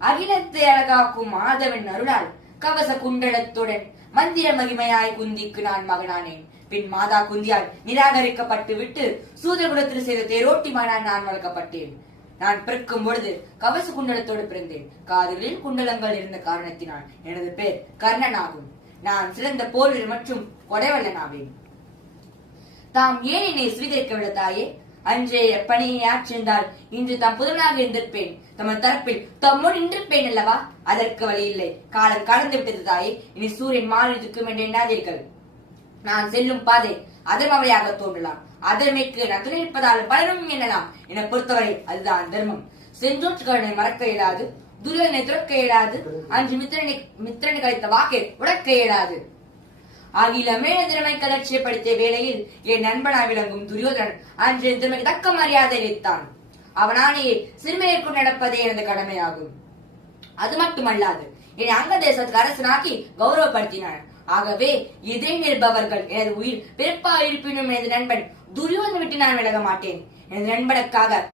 அகிலத்தை அழகாக்கும் மாதவன் அருளால் கவச குண்டலத்துடன் மந்திர மகிமையாய் குந்திக்கு நான் மகனானேன். பின் மாதா குந்தியால் நிராகரிக்கப்பட்டு விட்டு சூதகுலத்தில் செய்த தேரோட்டிமானான் நான் வளர்க்கப்பட்டேன். நான் பிறக்கும் பொழுது கவச குண்டலத்தோடு பிறந்தேன். காதுகளில் குண்டலங்கள் இருந்த காரணத்தினால் எனது பேர் கர்ணன் ஆகும். நான் சிறந்த போர்வீரர் மற்றும் கொடைவல்லனாவேன். தாம் ஏன் என்னை சுவீகரிக்கவில்லை தாயே? அன்றைய பணியை ஆற்றிருந்தால் இன்று தாம் புதனாக இருந்திருப்பேன். தமது தரப்பில் தம்மோடு நின்றிருப்பேன் அல்லவா? அதற்கு வழி இல்லை. காலம் கடந்து விட்டது தாயே. இனி சூரியன் மாறியிருக்கும் என்று எண்ணாதீர்கள். நான் செல்லும் பாதை அதர்மவையாக தோன்றலாம். அதர்மைக்கு நான் துணை நிற்பதால் பலரும் எண்ணலாம். என்னை பொறுத்தவரை அதுதான் தர்மம். செஞ்சோற்றுகளை மறக்க இயலாது, துரியோதனை துறக்க இயலாது, அன்று மித்திரனை கழித்த வாக்கை உடக்க இயலாது. அகிலமே திறமை கலட்சியப்படுத்திய வேளையில் என் நண்பனாய் விளங்கும் துரியோதனன் அன்று திறமைக்கு தக்க மரியாதை அளித்தான். அவனாலேயே சிறுமையை கொண்டு நடப்பதே எனது கடமையாகும். அது மட்டுமல்லாது என்னை அங்க தேசத்துக்கு அரசனாக்கி கௌரவப்படுத்தினான். ஆகவே எதிரே நிற்பவர்கள் எனது உயிர் பிறப்பா இருப்பினும் எனது நண்பன் துரியோதனை விட்டு நான் விலக மாட்டேன். எனது நண்பனுக்காக